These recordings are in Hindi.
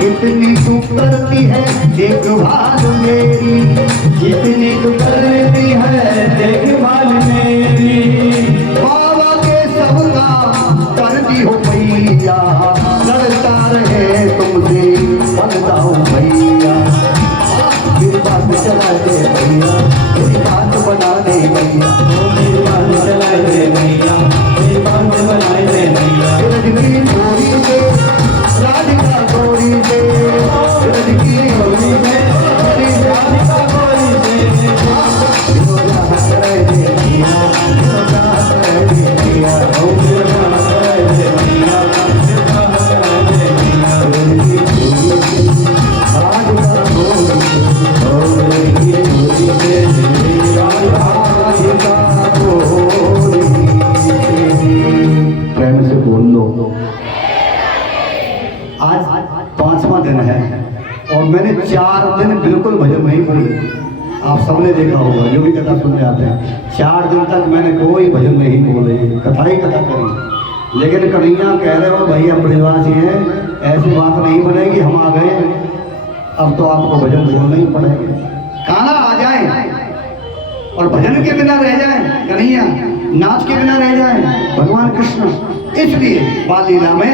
जितनी तू करती है देखभाल मेरी, जितनी तू करती है देखभाल मेरी, बाबा के सबका करती हो भैया, लड़ता रहे तुमसे बनता हूँ भैया, मेरी बात चला दे भैया, मेरी बात बना दे भैया, मेरी बात चला दे भैया, मेरी बात बना दे भैया, रजनी चोरी से राधिका गोरी से, रजनी गोरी से, राधिका गोरी से, रोजा करे दे भैया, रोजा करे दे भैया, रोजा करे दे भैया, रोजा करे दे भैया, रजनी चोरी से राधिका गोरी से, रजनी चोरी से राधिका गोरी से। प्रेम से बोल लो। आज 5वां दिन है और मैंने 4 दिन बिल्कुल भजन नहीं बोले। आप सबने देखा होगा जो भी कथा सुनने आते हैं, 4 दिन तक मैंने कोई भजन नहीं बोले, कथा ही कथा करी। लेकिन कन्हैया कह रहे हो भैया ब्रजवासी हैं, ऐसी बात नहीं बनेगी, हम आ गए, अब तो आपको भजन बोलना ही पड़ेगा। कान्हा आ जाए और भजन के बिना रह जाए, कन्हैया नाच के बिना रह जाए, भगवान कृष्ण, इसलिए बाल लीला में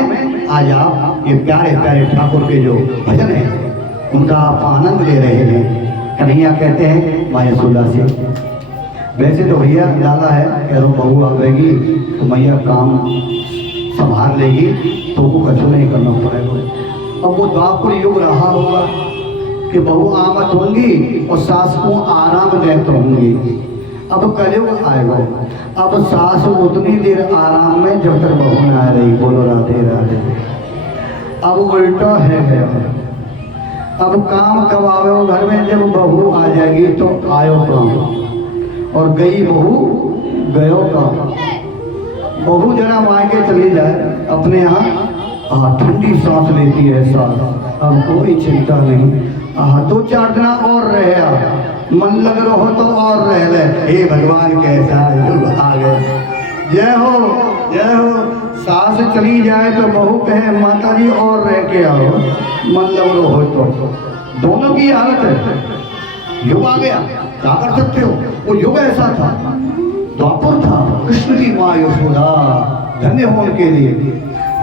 आज आप ये प्यारे प्यारे ठाकुर के जो भजन है उनका आप आनंद ले रहे हैं। कन्हैया कहते हैं माँ यशोदा से, वैसे तो भैया लाला है, कह रो बहू आ गएगी तो मैया काम संभाल लेगी, तो वो कछु नहीं करना पड़ेगा। अब वो द्वापर युग रहा होगा कि बहू आमत होंगी और सास को आराम देते होंगी। अब कलयुग आएगा, अब सास उतनी देर आराम में जब तक बहू न आ रही, बोलो राधे राधे। अब उल्टा है गया, अब काम कब आओ घर में, जब बहू आ जाएगी तो आयो काम, और गई बहू गयो काम। बहू जरा मायके चली जाए अपने यहाँ, ठंडी सांस लेती है सास, अब कोई चिंता नहीं, 2-4 दिन और रहे, मन लग रहा हो तो और रह ले, हे भगवान कैसा युग आ गए। जय हो जय हो। सास चली जाए तो बहू कहे माता जी और रह के आओ, मन लग रहा हो तो, दोनों की हालत है। युग आ गया, क्या कर सकते हो, वो युग ऐसा था, द्वापर था। कृष्ण की माँ यशोदा धन्य हो उनके लिए।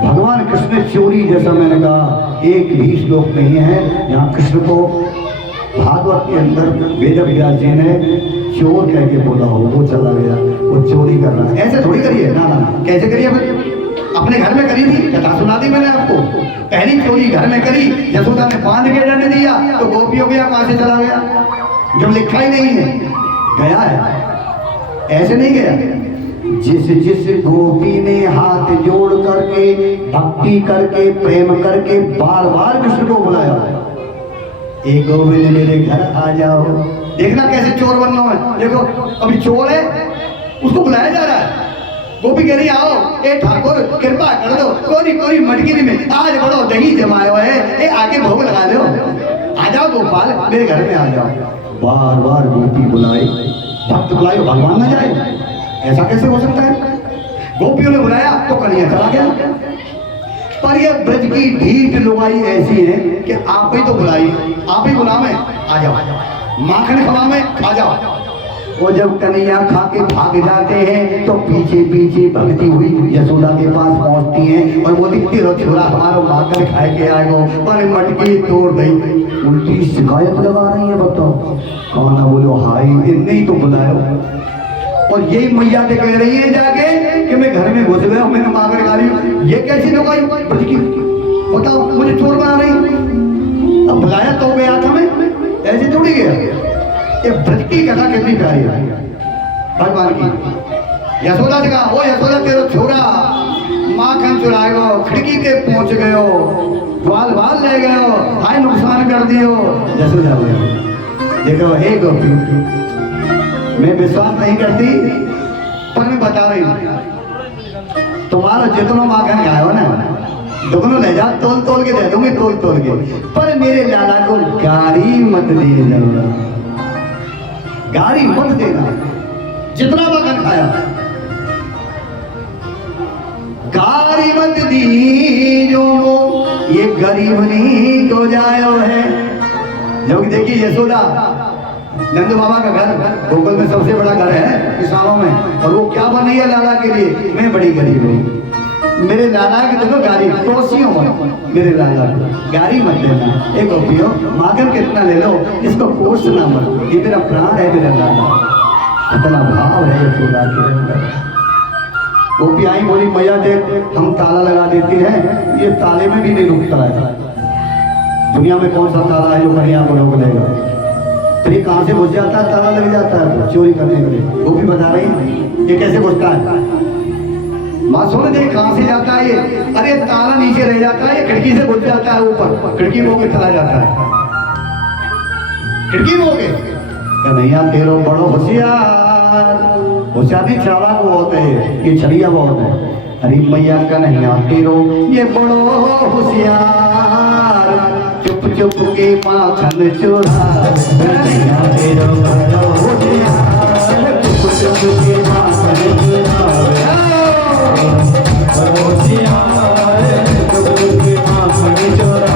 भगवान कृष्ण चोरी, जैसा मैंने कहा, एक भी श्लोक नहीं है जहाँ कृष्ण को भागवत के अंदर वेद व्यास जी ने चोर कह के बोला हो, वो चला गया, वो चोरी कर रहा है। ऐसे थोड़ी करिए, ना ना, कैसे करिए? अपने घर में करी थी, कथा सुना दी मैंने आपको। पहली चोरी घर में करी, यशोदा ने बांध के दंड दिया तो गोपी हो गया, कहां से चला गया, जब लिखा ही नहीं है, गया है, ऐसे नहीं गया। जिस जिस गोपी ने हाथ जोड़ करके भक्ति करके प्रेम करके बार बार कृष्ण को बुलाया, एक गोविंद मेरे घर आ जाओ, देखना कैसे चोर बनना है। देखो अभी चोर है, उसको बुलाया जा रहा है, गोपी कह रही आओ, ए ठाकुर कृपा कर दो, कोरी कोरी मटकी में आज बड़ो दही जमायो है, ए आके भोग लगा लो, आ जाओ गोपाल मेरे घर में आ जाओ। बार बार गोपी बुलाई, भक्त बुलाए, भगवान ना जाए, ऐसा कैसे हो सकता है? गोपियों ने बुलाया तो कन्हैया चला गया। पर ये ब्रज की ढीठ लुगाई ऐसी है कि आप ही तो बुलाई, आप ही बुलावे, आ जाओ, माखन खवावे, आ जाओ। वो जब कन्हैया खा के भाग जाते हैं तो पीछे पीछे भगती हुई यशोदा के पास पहुंचती हैं और बोलती तेरा छोरा हमारा माकर खाए के आए हो पर मटकी तोड़ गई। उल्टी शिकायत लगा रही है, बताओ कौन है? बोलो हाई इनने ही तो बुलाया। और यही मैया से कह रही है जाके कि मैं घर में घुस गया, मैंने मांगर खा ली। ये कैसी लुगाई ब्रज की? बताओ मुझे चोर बना रही। अब बुलाया तो गया था मैं, ऐसे थोड़ी गया। ये ब्रज की कथा कितनी प्यारी है भगवान की। यशोदा से कहा, ओ यशोदा तेरा छोरा माखन चुराएगा, खिड़की पे पहुंच गयो, बाल बाल ले गयो, हाय नुकसान कर दियो। यशोदा बोली देखो हे गोपी, मैं विश्वास नहीं करती पर मैं बता रही हूँ, तुम्हारा जितना माखन खाए हो ना दोनों ले जा, तोल तोल के दे दूंगी, तोल तोल के। पर मेरे लाला को गाड़ी मत देना, गाड़ी मत देना, जितना माखन खाया गाड़ी मत दी जो ये गरीब नहीं तो जायो है। जब देखिए यशोदा नंद बाबा का घर गोकुल में सबसे बड़ा घर है किसानों में, और वो क्या बनी है लाला के लिए, मैं बड़ी गरीब हूँ, मेरे लाला की देखो गाड़ी पड़ोसियों मेरे लाला को गाड़ी मत देना। एक गोपियों माखन कितना ले लो, इसको कोस ना मत, ये मेरा प्राण है मेरा लाला। इतना भाव है यशोदा के अंदर। गोपी आई बोली मैया देख हम ताला लगा देते हैं, ये ताले में भी नहीं रुकता है। दुनिया में कौन सा ताला है जो कहीं आपको रोक लेगा? फिर कहाँ से घुस जाता है, ताला लग जाता है चोरी करने के लिए। गोपी बता रही ये कैसे घुसता है। माँ सुन देख कहाँ से जाता है ये, अरे ताला नीचे रह जाता है, ये खिड़की से घुस जाता है ऊपर, खिड़की वो के चला जाता है, खिड़की वो के। कन्हैया तेरो बड़ो होशियार, होशियारी चालाक बहुत है, ये छलिया बहुत है। अरे मैया कन्हैया तेरो ये बड़ो होशियार, चुप चुप के माखन चुरा। कन्हैया तेरो बड़ो होशियार, चुप चुप के माखन चुरा। होशियार चुप चुप के माखन चुरा,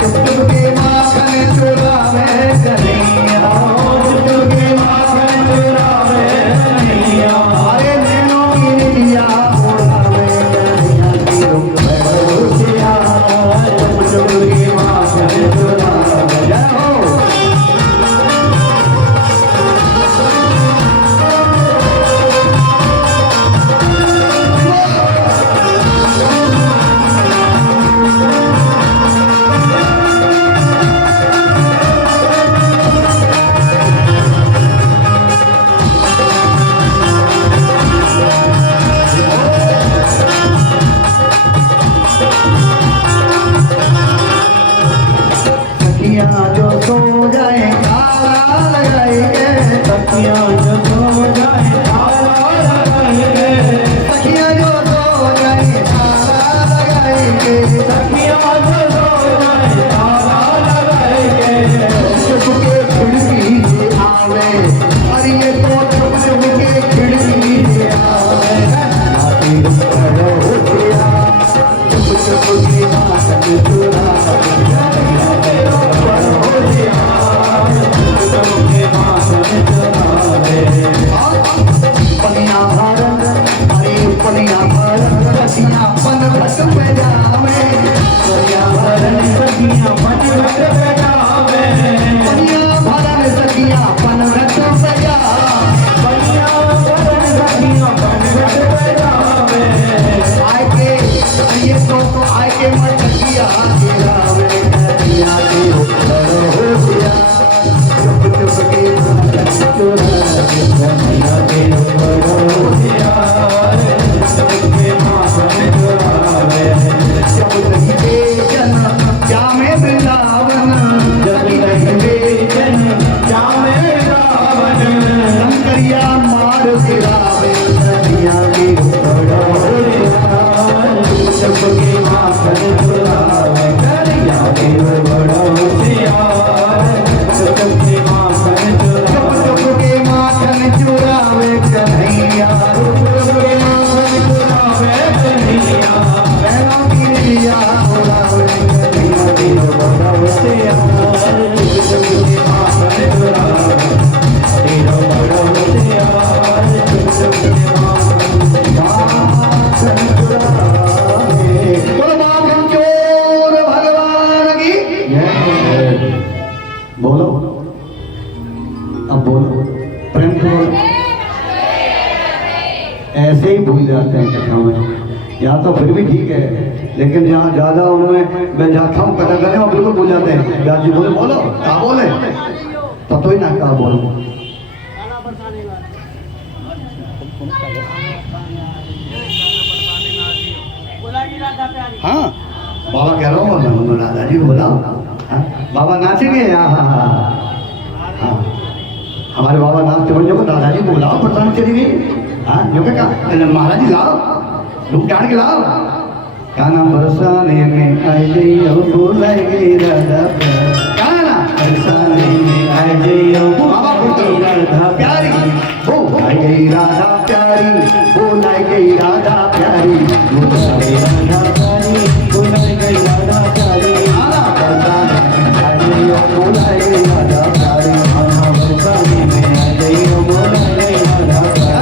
चुप चुप के माखन चुरा। कन्हैया चुप चुप के माखन चुरा। अरे नैनो की दिया उड़ावे, कन्हैया तेरो बड़ो होशियार, चुप चुप के माखन चुरा। जय हो। जो सो जाए ताला लगाएंगे, सखियां जो सो जाए ताला लगाएंगे, सखियां जो सो जाए ताला लगाएंगे, सखियां जो सो जाए ताला लगाएंगे। चुप के खिड़की से आवे, अरे ये तो चुप चुप के खिड़की से आवे। चुप चुप के माखन चुरा। पनिया भरन, अरे पनिया भरन रसिया पन भट पे जावे, पनिया भरन रसिया पन भट पे जावे, पनिया भरन रसिया पन भट पे जावे, पनिया भरन रसिया पन भट पे जावे। आए के ये तो आए के मटकिया गिरावे, कन्हैया तेरो बड़ो होशियार, चुप चुप के माखन चुरा। कन्हैया तेरो बड़ो होशियार, चुप चुप के माखन चुरावे। जब नहीं बेचन जामे वृंदावन, जब नहीं बेचन जामे वृंदावन, शंकरिया मार गिरावे। कन्हैया तेरो बड़ो होशियार, चुप चुप के माखन चुरावे। कन्हैया तेरो बड़ो होशियार, चुप चुप के माखन चुरावे, चुप के माखन चुरावे। कन्हैया चुप चुप के माखन चुरावे, कन्हैया बहनों की दिया उड़ावे। कन्हैया तेरो बड़ो होशियार, चुप चुप के माखन चुरावे, तेरो बड़ो बोलो, अब बोलो, प्रेम से बोलो। ऐसे ही भूल जाते हैं कथाओं में। यहाँ तो फिर भी ठीक है, लेकिन जहाँ ज़्यादा उनमें मैं जाता हूँ कथा करने, वो बिल्कुल भूल जाते हैं। व्यास जी बोले बोलो, कहा बोले, तब तो ही ना कहा बोलो। हाँ बाबा कह रहा हूँ, दादाजी को बुलाओ। हाँ बाबा नाचेंगे। हाँ हाँ हाँ हाँ, हमारे बाबा नाचते बन जाओ, दादाजी को बुलाओ, प्रधान चली गई। हाँ जो क्या महाराज जी लाओ, रूप डाल के लाओ। क्या नाम बरसाने में आई गई बोलाएगी राधा प्यारी। क्या ना बरसाने में आई गई बाबा राधा प्यारी, बोलाई गई राधा प्यारी, बोलाई गई राधा प्यारी, बोलाई राधा प्यारी, बोलाई गई राधा प्यारी। आना बरसाने में आई गई बोलाई गई राधा प्यारी, आना बरसाने में आई गई बोलाई गई राधा प्यारी।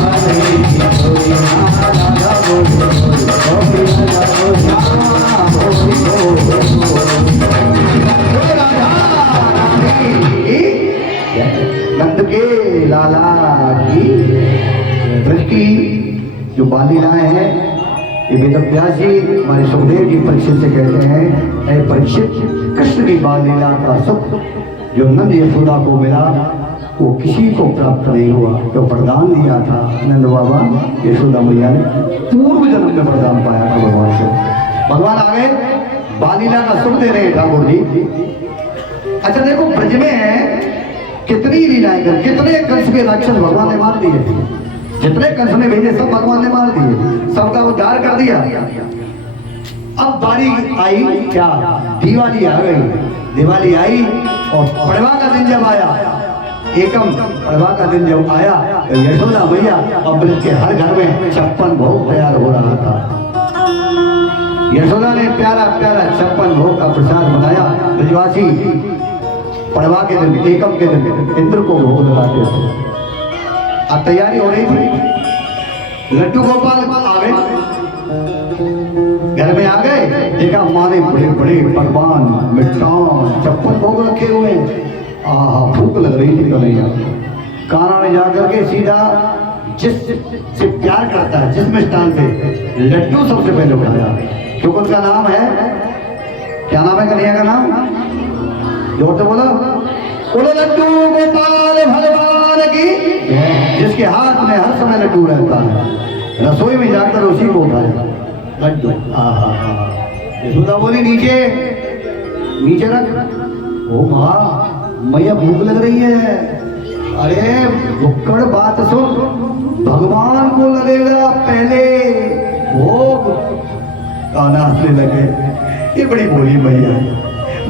Hare की जो बालीलाएं हैं, ये वेद व्यास जी हमारे सुखदेव जी परीक्षित से कहते हैं, ऐ परीक्षित, कृष्ण की बाल लीला का सुख जो नंद यशोदा को मिला वो किसी को प्राप्त नहीं हुआ। जो वरदान दिया था नंद बाबा यशोदा मैया ने, पूर्व जन्म में वरदान पाया था भगवान से। भगवान आ गए, बाल लीला का सुख दे रहे ठाकुर जी। अच्छा देखो, ब्रज में कितनी लीलाएं कर, कितने कंस के राक्षस भगवान ने मार दिए, जितने कंस ने भेजे सब भगवान ने मार दिए, सबका उद्धार कर दिया। अब बारी आई क्या, दिवाली आ गई। दिवाली आई और पड़वा का दिन जब आया, एकम पड़वा का दिन जब आया तो यशोदा मैया अब ब्रज के हर घर में 56 भोग तैयार हो रहा था। यशोदा ने प्यारा प्यारा 56 भोग का प्रसाद बनाया। ब्रजवासी पड़वा के दिन, एकम के दिन इंद्र को भोग लगाते थे। अब तैयारी हो रही थी, लड्डू गोपाल आ गए, घर में आ गए, देखा मारे बड़े बड़े पकवान, मिष्ठान, 56 भोग रखे हुए। आहा, भूख लग रही थी कन्हैया। कान्हा ने जाकर के सीधा जिससे प्यार करता है, जिस मिष्ठान से, लड्डू सबसे पहले उठाया, क्योंकि उनका नाम है, क्या नाम है कन्हैया का नाम, जोर से बोलो, बोलो लड्डू गोपाल भगवान की, जिसके हाथ में हर समय लड्डू रहता है। रसोई में जाकर उसी को उठाया लड्डू। आहा, यशोदा बोली नीचे नीचे रख। ओ माँ, मैया भूख लग रही है। अरे भुक्कड़ बात सुन, भगवान को लगेगा पहले भोग। कान्हा हंसने लगे, ये बड़ी बोली मैया,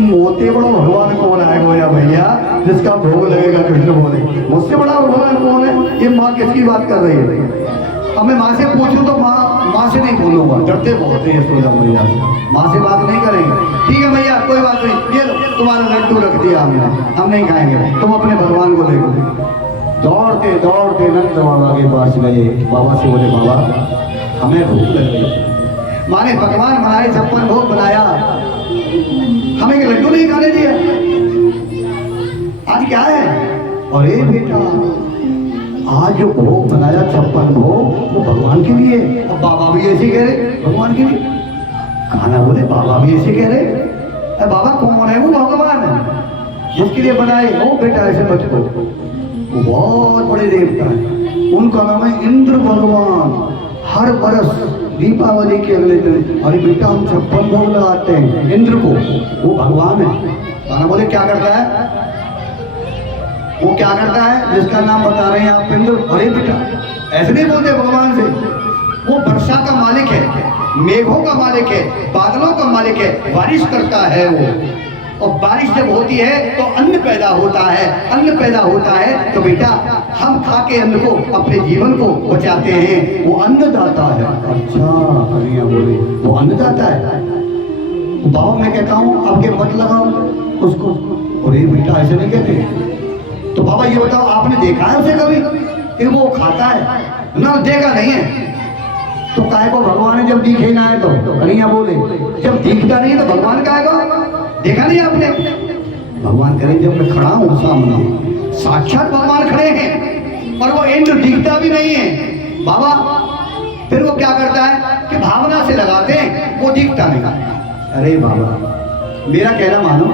मोते बड़ा भगवान कौन आएगा या भैया जिसका भोग लगेगा। कृष्ण बोले, मुझसे बड़ा भगवान कौन है? ये माँ किसकी बात कर रही है? अब मैं माँ से पूछूं तो माँ से नहीं बोलूंगा, डरते बहुत है यशोदा मैया से, माँ से बात नहीं करेंगे। ठीक है भैया, कोई बात नहीं, ये लो तुम्हारा लड्डू रख दिया हमने, हम नहीं खाएंगे, तुम अपने भगवान को देखो। दौड़ते दौड़ते नंद बाबा के पास गए। बाबा से बोले, बाबा हमें भूख लग गई, माँ ने पकवान बनाए, 56 भोग बनाया, हमें लड्डू नहीं खाने दिया, आज क्या है? अरे बेटा, आज जो भोग बनाया 56 भोग वो भगवान के लिए। अब बाबा भी ऐसे कह रहे भगवान के लिए। कान्हा बोले, बाबा भी ऐसे कह रहे? बाबा कौन है? वो भगवान है जिसके लिए बनाए। ओ बेटा ऐसे मत को, वो बहुत बड़े देवता है, उनका नाम है इंद्र भगवान। हर बरस दीपावली के अगले दिन, अरे बेटा हम 56 भोग लगाते हैं इंद्र को, वो भगवान है। कान्हा बोले, क्या करता है वो? क्या करता है जिसका नाम बता रहे हैं आप, इंद्र? अरे बेटा ऐसे नहीं बोलते भगवान से, वो वर्षा का मालिक है, मेघों का मालिक है, बादलों का मालिक है, बारिश करता है वो। और बारिश जब होती है तो अन्न पैदा होता है, अन्न पैदा होता है तो बेटा हम खा के अन्न को, अपने जीवन को बचाते हैं, वो अन्नदाता है। अच्छा, कन्हैया बोले, वो अन्नदाता है। बाबा मैं कहता हूँ आपके मत लगाओ उसको। अरे बेटा ऐसे नहीं कहते। तो बाबा ये बताओ, आपने देखा है उसे कभी कि वो खाता है? ना, देखा नहीं है। तो काहे को भगवान जब दिखे ना है तो कन्हैया बोले, जब दिखता नहीं तो भगवान का आएगा? देखा नहीं आपने? भगवान करें जब मैं खड़ा हूं सामने, साक्षात भगवान खड़े हैं और वो इंद्र दिखता भी नहीं है। बाबा फिर वो क्या करता है कि भावना से लगाते हैं, वो दिखता नहीं। अरे बाबा मेरा कहना मानो,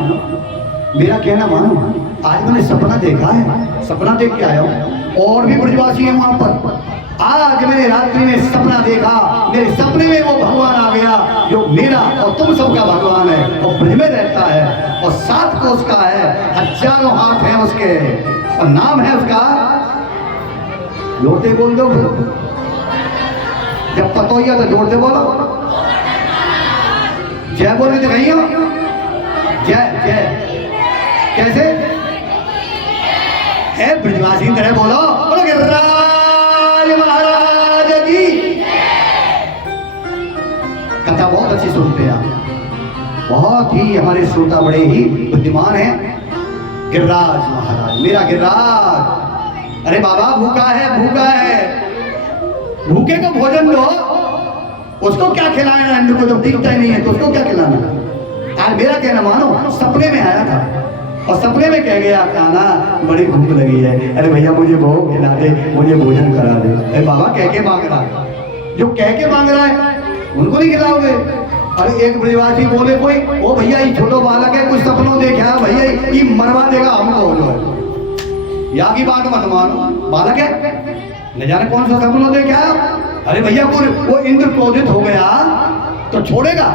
मेरा कहना मानो, आज मैंने सपना देखा है, सपना देख के आया हूँ, और भी ब्रजवासी है वहां पर। आज मैंने रात्रि में सपना देखा, मेरे सपने में वो भगवान आ गया जो मेरा और तुम सबका भगवान है, और ब्रज में रहता है, और 7 कोस का है, हजारों हाथ हैं उसके, और नाम है उसका, जोड़ते बोल दो फिर, जब पता हो तो जोड़ते बोलो, जय बोल के दिखाइए, जय जय। कैसे है? ब्रजवासी तरह बोलो, बोलो गिरिराज महाराज की। कथा बहुत अच्छी सुनते हैं आप, बहुत ही हमारे श्रोता बड़े ही बुद्धिमान हैं। गिरिराज महाराज, मेरा गिरिराज। अरे बाबा भूखा है, भूखा है, भूखे को भोजन दो, उसको क्या खिलाना? इंद्र को जब दिखता ही नहीं है तो उसको क्या खिलाना? आज मेरा कहना मानो, सपने में आया था, और सपने में कह गया कान्हा बड़ी भूख लगी है, अरे भैया मुझे भोग खिला दे, मुझे भोजन करा दे। अरे बाबा कह के मांग रहा है, जो कह के मांग रहा है उनको नहीं खिलाओगे? अरे एक ब्रजवासी बोले कोई, ओ भैया ये छोटो बालक है, कुछ सपनों देखा भैया ये मरवा देगा हमको, जो है यहाँ की बात मत मानो, बालक है न जाने कौन सा सपनों देखा। अरे भैया वो इंद्र क्रोधित हो गया तो छोड़ेगा?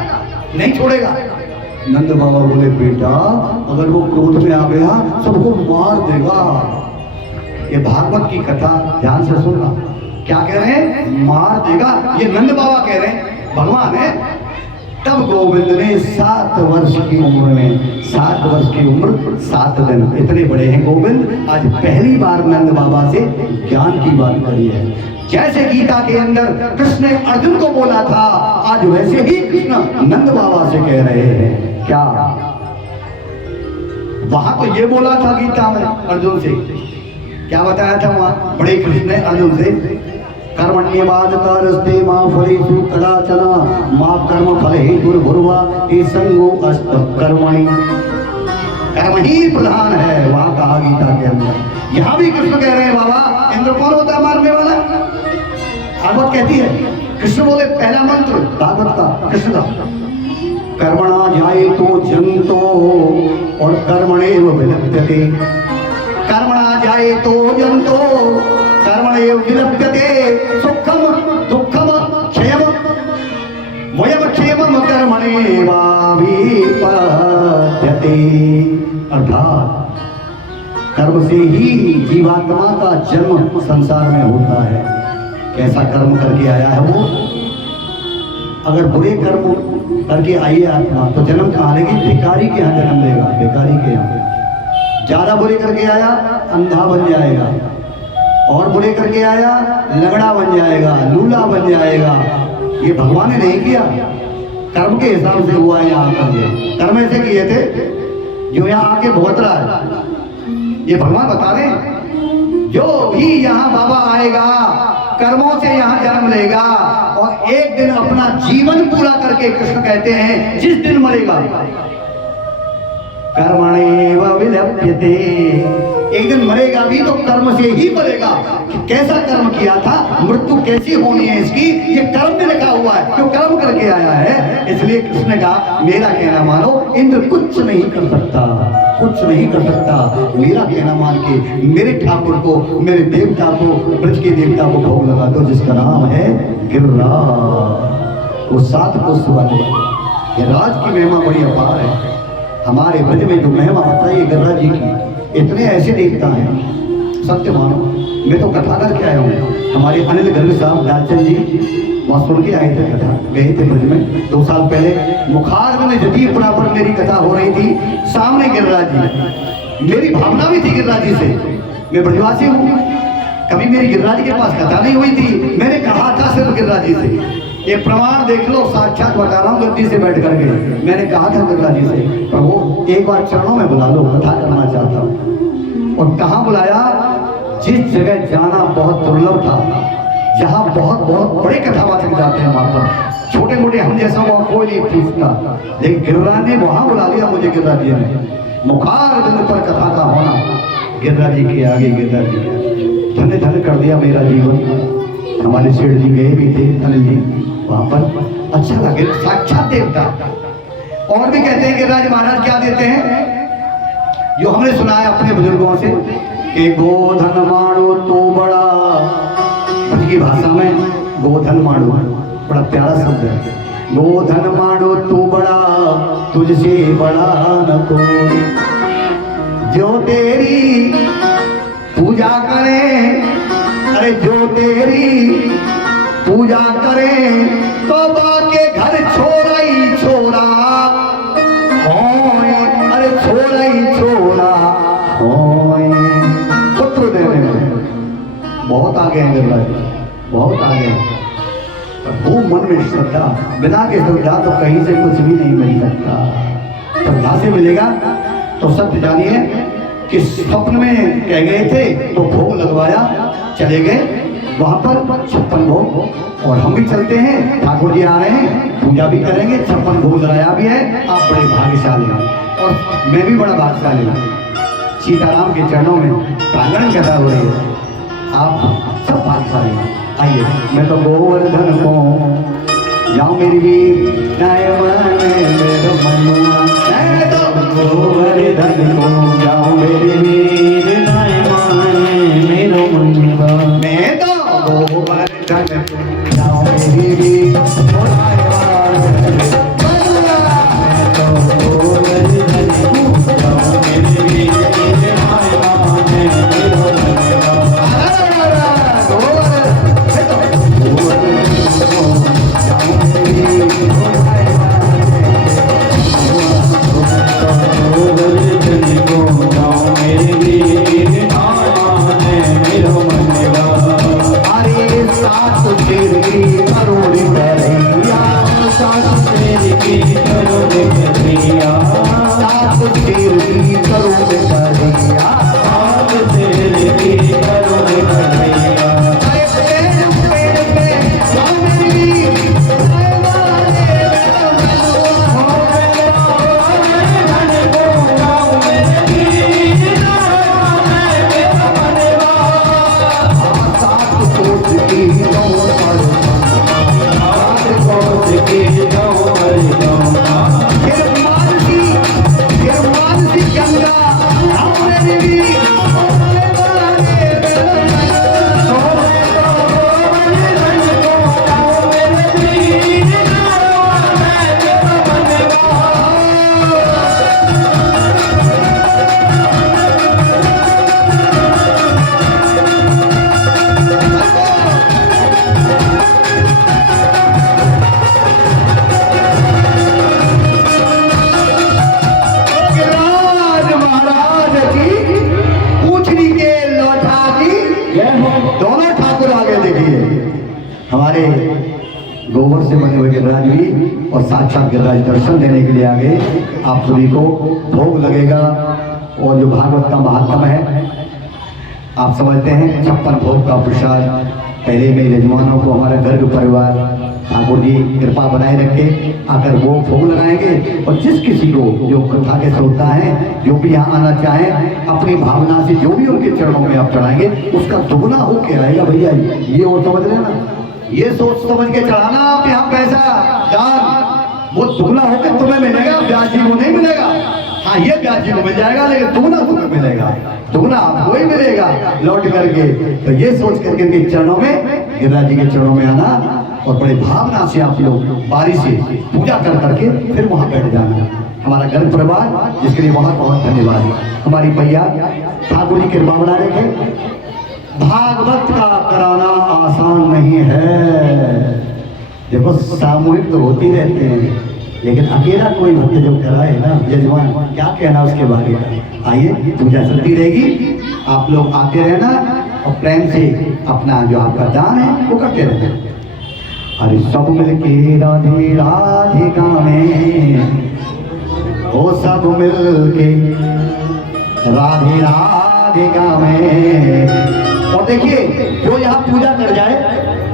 नहीं छोड़ेगा। नंद बाबा बोले बेटा अगर वो क्रोध में आ गया सबको मार देगा। ये भागवत की कथा ध्यान से सुनना, क्या कह रहे हैं? मार देगा, ये नंद बाबा कह रहे हैं, भगवान है। तब गोविंद ने 7 वर्ष की उम्र में, 7 वर्ष की उम्र 7 दिन, इतने बड़े हैं गोविंद, आज पहली बार नंद बाबा से ज्ञान की बात करी है। जैसे गीता के अंदर कृष्ण ने अर्जुन को बोला था, आज वैसे ही कृष्ण नंद बाबा से कह रहे हैं। क्या वहां तो ये बोला था गीता में अर्जुन से, क्या बताया था वहां बड़े कृष्ण ने अर्जुन से? कर्मण्येवाधिकारस्ते मा फलेषु कदाचन मा कर्म फले दुर्भुर्वा ये संगो अस्त कर्मणि। कर्म ही प्रधान है, वहां कहा गीता के अंदर। यहां भी कृष्ण कह रहे हैं बाबा इंद्र कौन होता है मारने वाला? भागवत कहती है, कृष्ण बोले पहला मंत्र भागवत का, कृष्ण का, कर्मणा जाए तो जंतो और कर्मणेव विलप्यते। कर्मणा जाए तो जंतो कर्मणेव विलप्यते सुखम दुखम क्षयम वयम क्षेमम कर्मणेवाभिपद्यते। अर्थात कर्म से ही जीवात्मा का जन्म संसार में होता है। कैसा कर्म करके आया है वो? अगर बुरे कर्म करके आई है आत्मा तो जन्म कहाँ लेगी? भिखारी के यहाँ जन्म लेगा, भिखारी के यहाँ। ज्यादा बुरे करके आया अंधा बन जाएगा, और बुरे करके आया लंगड़ा बन जाएगा, लूला बन जाएगा। ये भगवान ने नहीं किया, कर्म के हिसाब से हुआ है। यहाँ करके कर्म ऐसे किए थे जो यहाँ आके भुगत रहा है। ये भगवान बता रहे हैं, जो भी यहाँ बाबा आएगा कर्मों से यहाँ जन्म लेगा और एक दिन अपना जीवन पूरा करके, कृष्ण कहते हैं जिस दिन मरेगा, कर्मणेव विलप्यते, एक दिन मरेगा भी तो कर्म से ही मरेगा। कैसा कर्म किया था, मृत्यु कैसी होनी है इसकी, ये कर्म में लिखा हुआ है, जो कर्म करके आया है। इसलिए कृष्ण ने कहा मेरा कहना मानो, इंद्र कुछ नहीं कर सकता, कुछ नहीं कर सकता। मेरा कहना मान के मेरे ठाकुर को, मेरे देवता को, ब्रज के देवता को भोग लगा दो, जिसका नाम है गिरिराज। वो 7 पुष्प वाले, ये राज की महिमा बड़ी अपार है। हमारे ब्रज में जो महिमा होता है ये गिरिराज जी की, इतने ऐसे देवता हैं, सत्य मानो। मैं तो कथा करके आया हूँ, हमारे अनिल गर्ग साहब लालचंद जी वहाँ सुन के आए थे कथा, गए थे ब्रज में 2 साल पहले। मुखार में जतीपुरा पर मेरी कथा हो रही थी, सामने गिरिराज जी, मेरी भावना भी थी गिरिराज जी से, मैं ब्रजवासी हूँ, कभी मेरी गिरिराज जी के पास कथा नहीं हुई थी। मैंने कहा था सिर्फ गिरिराज जी से, ये प्रमाण देख लो, साक्षात बता रहा हूँ, गद्दी से बैठ करके मैंने कहा था गिरिराज जी से, प्रभु एक बार चरणों में बुला लो, कथा करना चाहता हूँ। और कहाँ बुलाया? जिस जगह जाना बहुत दुर्लभ था, जहाँ बहुत बहुत बड़े कथावाचक जाते हैं, वहां पर छोटे मोटे हम जैसा वहाँ कोई नहीं पूछता, लेकिन गिरिराज ने वहां बुला लिया मुझे। गिरिराज जी ने मुखार बिंदु पर कथा का होना, गिरिराज जी के आगे, गिरिराज जी के धन्य धन्य कर दिया मेरा जीवन। हमारे सेठ जी गए भी थे, अनिल जी, वहां पर अच्छा लगे, साक्षात देवता। और भी कहते हैं गिरिराज महाराज क्या देते हैं, जो हमने सुना है अपने बुजुर्गों से कि गोधन माणो तो बड़ा, ब्रज की भाषा में गोधन माणो बड़ा प्यारा शब्द है। गोधन माणो तो बड़ा, तुझसे बड़ा न कोई, जो तेरी पूजा करे, अरे जो तेरी पूजा करे तो बाके घर छोरा ही छोरा होए, अरे छोरा ही छोरा होए। पुत्र देने में बहुत आगे हैं गिरिराज, बहुत आगे हैं। वो मन में श्रद्धा, बिना के श्रद्धा तो कहीं से कुछ भी नहीं मिल सकता। श्रद्धा से मिलेगा तो सत्य जानिए कि स्वप्न में कह गए थे तो भोग लगवाया, चले गए वहां पर 56 भोग। और हम भी चलते हैं, ठाकुर जी आ रहे हैं, पूजा भी करेंगे, 56 भोग लगाया भी है। आप बड़े भाग्यशाली हैं। और मैं भी बड़ा भाग्यशाली हूँ। सीताराम के चरणों में प्रांगण कथा हो रही है, आप सब भाग्यशाली हैं। आइए, मैं तो गोवर्धन को जाऊँ मेरी वीर मेरो मनुआ, मैं तो गोवर्धन को जाऊँ मेरी वीर मेरो मनुआ, मैं तो गोवर्धन जाऊँ मेरी वीर हमारे गोबर से बने हुए गिरिराज भी और साक्षात गिरिराज दर्शन देने के लिए आ गए। आप सभी को भोग लगेगा और जो भागवत का महात्म है आप समझते हैं, 56 भोग का प्रसाद पहले में यजमानों को हमारा गर्ग परिवार ठाकुर जी कृपा बनाए रखे, आकर वो भोग लगाएंगे। और जिस किसी को जो कथा के श्रोता है जो भी यहाँ आना चाहे अपनी भावना से जो भी उनके चरणों में आप चढ़ाएंगे उसका दुगना होके आएगा भैया। ये और समझ लेना, ये सोच समझ के चढ़ाना आप यहाँ पैसा दान, वो दुगना होकर तुम्हें मिलेगा, ब्याज जी को नहीं मिलेगा। हाँ, ये ब्याज जी को मिल जाएगा लेकिन दुगना तुम्हें मिलेगा, दुगना आपको ही मिलेगा लौट करके। तो ये सोच करके इनके चरणों में, गिरिराज जी के चरणों में आना और बड़े भावना से आप लोग बारी से पूजा कर करके फिर वहां बैठ जाना। हमारा गर्ग परिवार जिसके लिए बहुत बहुत धन्यवाद। हमारी भैया ठाकुर जी कृपा बना रखे। भागवत का कराना आसान नहीं है। देखो सामूहिक तो होती रहते हैं लेकिन अकेला कोई भक्त जो कराए ना यजमान, क्या कहना उसके बारे में। आइए, पूजा चलती रहेगी, आप लोग आते रहना और प्रेम से अपना जो आपका दान है वो करते रहना। अरे सब मिलके राधे राधिका में, वो सब मिलके राधे राधिका में। और देखिए, जो यहाँ पूजा कर जाए,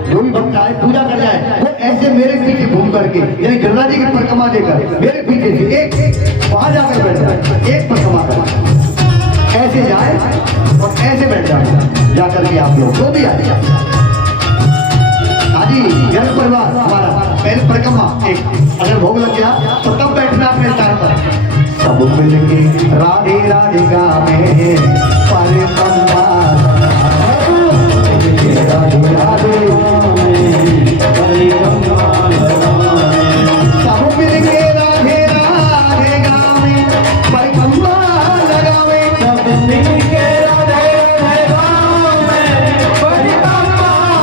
जो भी भक्त आए पूजा कर जाए, वो ऐसे मेरे पीछे घूम करके यानी गिरिराज जी की परिक्रमा देकर मेरे पीछे से एक वहां जाकर बैठ जाए, एक परिक्रमा कर ऐसे जाए और ऐसे बैठ जाए जाकर के आप लोग जो भी आए। हाजी गर्ग परिवार हमारा पहले परिक्रमा एक अगर भोग लग गया तो तब बैठना अपने स्थान पर। सब मिलके राधे राधिका में परिक्रमा, राधे राधे सब मिलके राधे राधे गावे परिक्रमा लगावे, सब मिलके राधे राधे गावे परिक्रमा लगावे।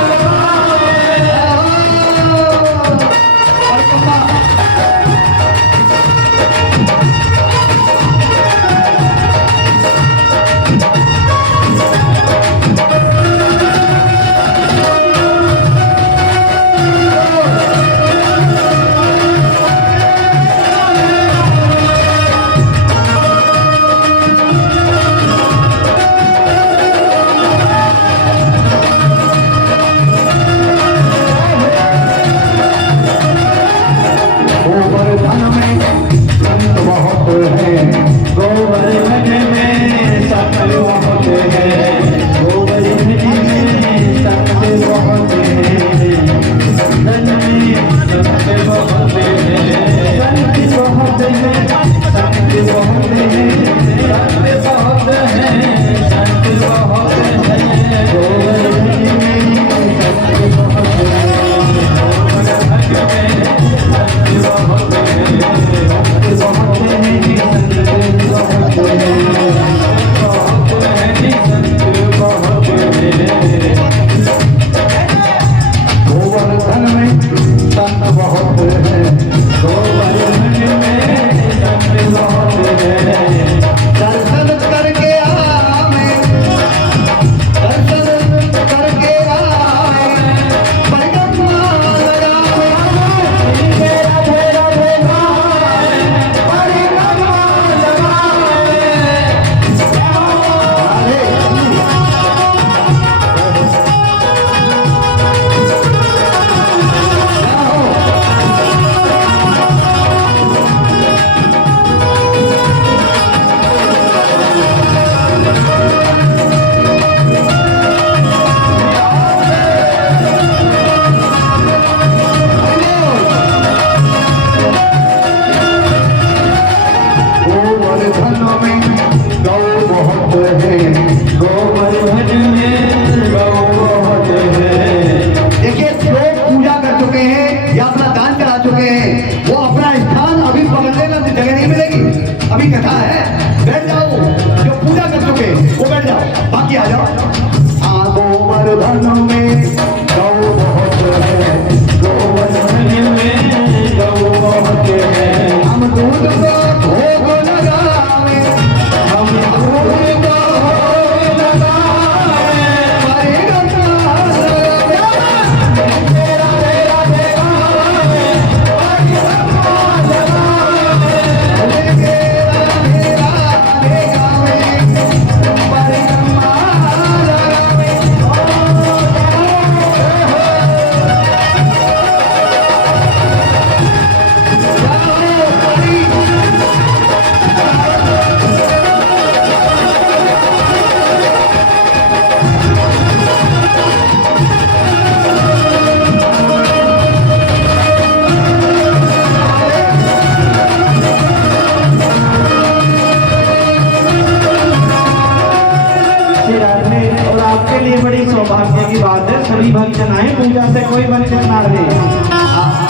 सौभाग्य की बात है, सभी भक्त आए, पूजा से कोई वंचित ना रहे।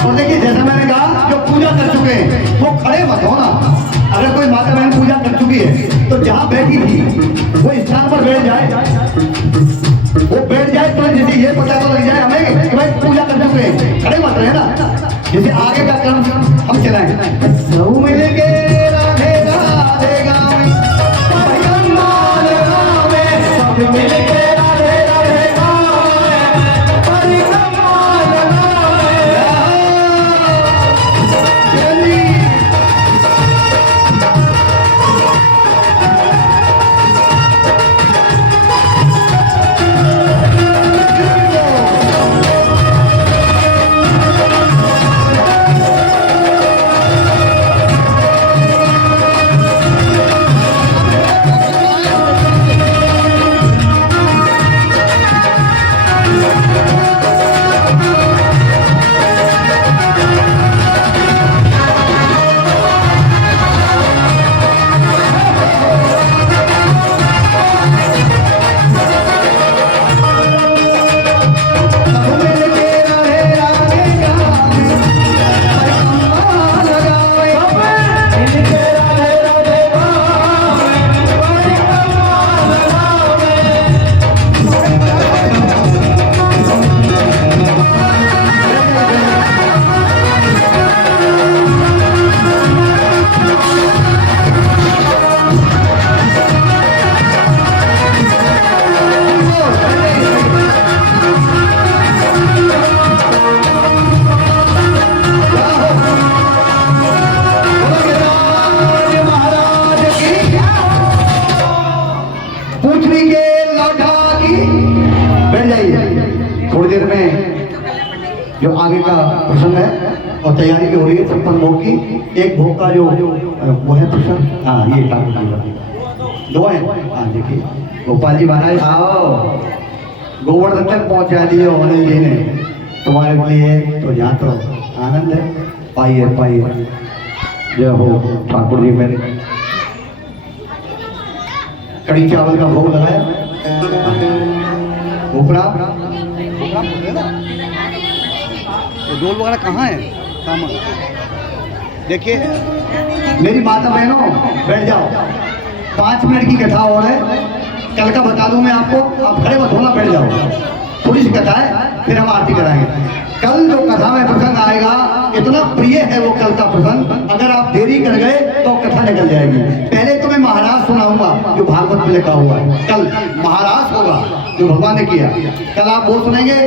और देखिए जैसा मैंने कहा, जो पूजा कर चुके हैं वो खड़े मत हो ना। अगर कोई माता बहन पूजा कर चुकी है तो जहाँ बैठी थी वो स्थान पर बैठ जाए, वो बैठ जाए तो जैसे ये पता तो लग जाए हमें कि भाई पूजा कर चुके हैं, खड़े मत रहे ना। जैसे आगे का क्रम हम चलाएं। सब मिल के राधे राधे गावे, परिकम्मा लगावे, सब मिल के राधे राधे गावे, परिकम्मा लगावे। जल्दी थोड़ी देर में जो आगे का प्रसंग है और तैयारी भी हो रही है 56 भोग की। एक भोग का जो वो है प्रसंग, हाँ ये ठाकुर जी का दो है। हाँ देखिए गोपाल जी महाराज आओ, गोवर्धन तक पहुंचा दिए होने जी ने तुम्हारे लिए, तो यहाँ तो आनंद है। पाइए पाइए, जय हो ठाकुर जी मेरे। कड़ी चावल का भोग लगाया, ऊपरा तो डोल वगैरह कहाँ है सामान। देखिए मेरी माता बहनों बैठ जाओ, 5 मिनट की कथा और है, कल का बता दूं मैं आपको, आप खड़े मत होना, बैठ जाओ। थोड़ी सी कथा है फिर हम आरती कराएंगे। कल जो कथा में प्रसंग आएगा इतना प्रिय है वो कल का प्रसंग, अगर आप देरी कर गए तो कथा निकल जाएगी। पहले तो मैं महाराज सुनाऊंगा जो भागवत में लिखा हुआ है, कल महाराज होगा जो भगवान ने किया, कल आप वो सुनेंगे।